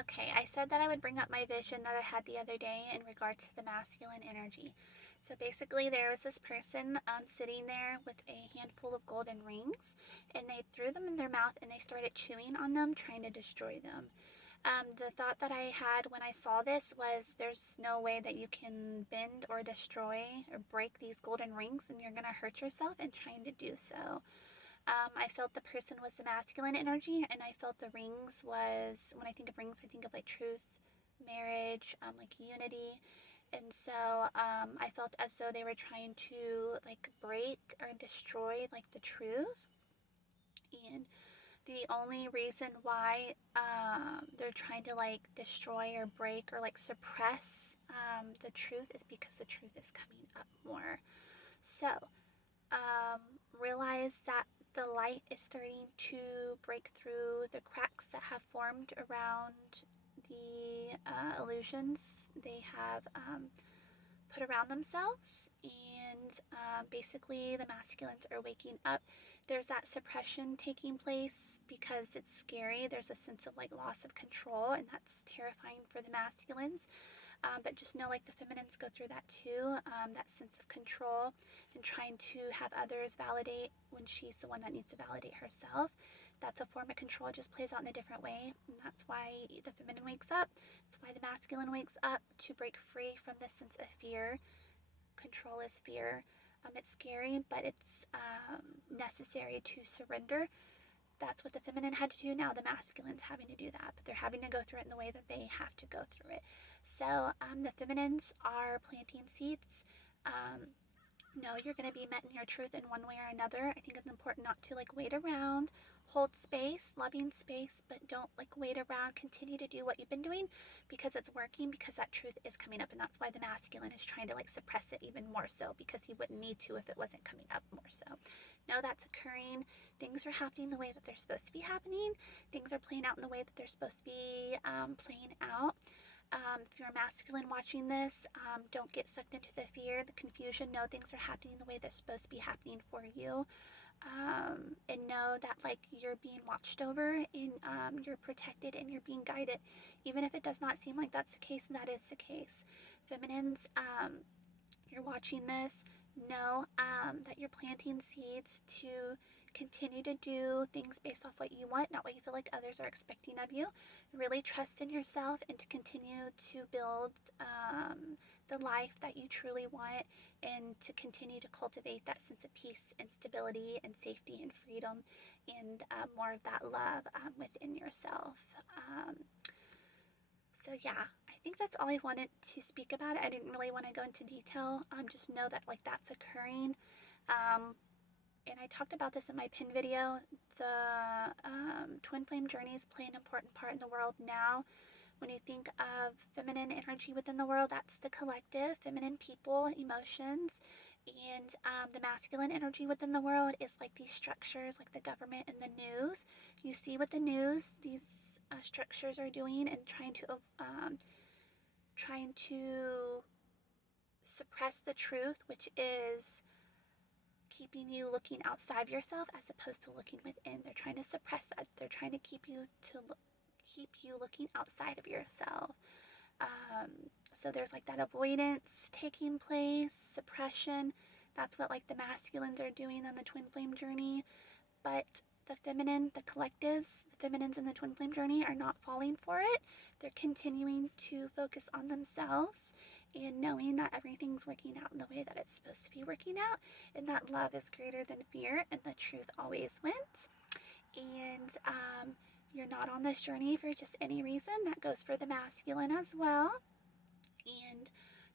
Okay, I said that I would bring up my vision that I had the other day in regards to the masculine energy. So basically, there was this person sitting there with a handful of golden rings, and they threw them in their mouth and they started chewing on them, trying to destroy them. The thought that I had when I saw this was there's no way that you can bend or destroy or break these golden rings, and you're going to hurt yourself in trying to do so. I felt the person was the masculine energy, and I felt the rings was, when I think of rings, I think of like truth, marriage, like unity. And so I felt as though they were trying to like break or destroy like the truth. And the only reason why they're trying to like destroy or break or like suppress the truth is because the truth is coming up more. So um, realize that the light is starting to break through the cracks that have formed around the illusions they have put around themselves. And basically, the masculines are waking up. There's that suppression taking place because it's scary. There's a sense of like loss of control, and that's terrifying for the masculines. But just know like the feminines go through that too, that sense of control and trying to have others validate when she's the one that needs to validate herself. That's a form of control, it just plays out in a different way. And that's why the feminine wakes up. That's why the masculine wakes up to break free from this sense of fear. Control is fear. It's scary, but it's necessary to surrender. That's what the feminine had to do. Now the masculine's having to do that, but they're having to go through it in the way that they have to go through it. So the feminines are planting seeds. Um, no, you're going to be met in your truth in one way or another. I think it's important not to like wait around, hold space, loving space, but don't like wait around. Continue to do what you've been doing because it's working, because that truth is coming up. And that's why the masculine is trying to like suppress it even more so, because he wouldn't need to if it wasn't coming up more so. No, that's occurring. Things are happening the way that they're supposed to be happening. Things are playing out in the way that they're supposed to be playing out. If you're a masculine watching this, don't get sucked into the fear, the confusion. No, things are happening the way they're supposed to be happening for you. And know that like you're being watched over and you're protected and you're being guided. Even if it does not seem like that's the case, that is the case. Feminines, you're watching this, know that you're planting seeds to continue to do things based off what you want, not what you feel like others are expecting of you. Really trust in yourself and to continue to build the life that you truly want, and to continue to cultivate that sense of peace and stability and safety and freedom, and more of that love within yourself. Um, so yeah, I think that's all I wanted to speak about. I didn't really want to go into detail. Just know that like that's occurring. Um, and I talked about this in my pin video. The twin flame journeys play an important part in the world now. When you think of feminine energy within the world, that's the collective, feminine people, emotions. And the masculine energy within the world is like these structures, like the government and the news. You see what the news, these structures are doing, and trying to suppress the truth, which is keeping you looking outside of yourself as opposed to looking within. They're trying to suppress that. They're trying to keep you looking outside of yourself. Um, so there's like that avoidance taking place, suppression. That's what like the masculines are doing on the twin flame journey. But the feminine, the collectives, the feminines in the twin flame journey are not falling for it. They're continuing to focus on themselves and knowing that everything's working out in the way that it's supposed to be working out, and that love is greater than fear and the truth always wins. And you're not on this journey for just any reason. That goes for the masculine as well. And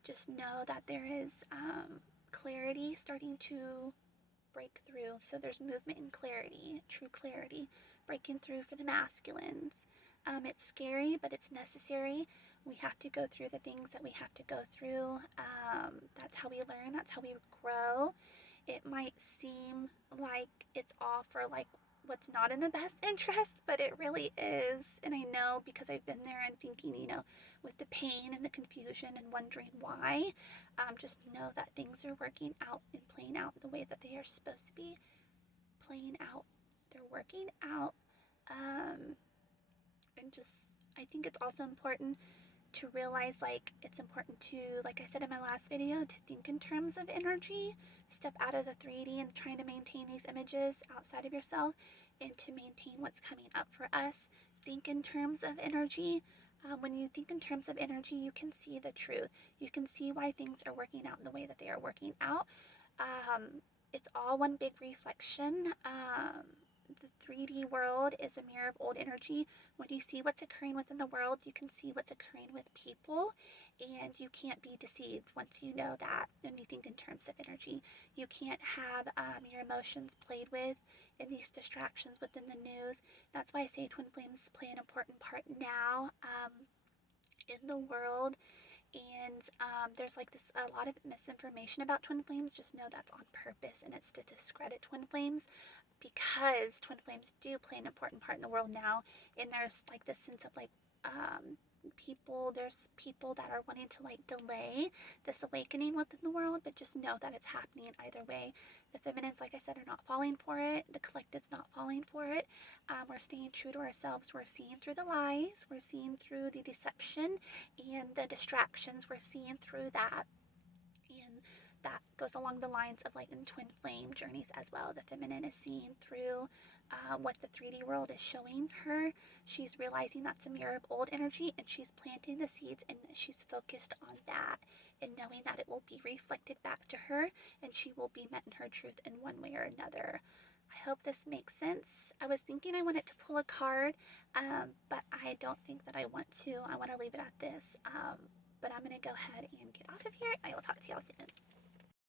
just know that there is clarity starting to break through. So there's movement and clarity, true clarity, breaking through for the masculines. It's scary, but it's necessary. We have to go through the things that we have to go through. That's how we learn, that's how we grow. It might seem like it's all for like what's not in the best interest, but it really is. And I know because I've been there and thinking, with the pain and the confusion and wondering why, just know that things are working out and playing out the way that they are supposed to be playing out. They're working out. And just I think it's also important to realize, like, it's important to, like I said in my last video, to think in terms of energy, step out of the 3D and trying to maintain these images outside of yourself, and to maintain what's coming up for us. Think in terms of energy. When you think in terms of energy, you can see the truth. You can see why things are working out in the way that they are working out. It's all one big reflection. The 3D world is a mirror of old energy. When you see what's occurring within the world, you can see what's occurring with people, and you can't be deceived once you know that. And you think in terms of energy, you can't have your emotions played with in these distractions within the news. That's why I say twin flames play an important part now in the world. And there's like this a lot of misinformation about twin flames. Just know that's on purpose, and it's to discredit twin flames, because twin flames do play an important part in the world now. And there's like this sense of like there's people that are wanting to like delay this awakening within the world, but just know that it's happening either way. The feminines, like I said, are not falling for it. The collective's not falling for it. We're staying true to ourselves. We're seeing through the lies. We're seeing through the deception and the distractions. We're seeing through that. And that goes along the lines of like in twin flame journeys as well. The feminine is seeing through what the 3D world is showing her. She's realizing that's a mirror of old energy, and she's planting the seeds, and she's focused on that and knowing that it will be reflected back to her, and she will be met in her truth in one way or another. I hope this makes sense. I was thinking I wanted to pull a card, but I don't think that I want to. I want to leave it at this. But I'm going to go ahead and get off of here. I will talk to y'all soon.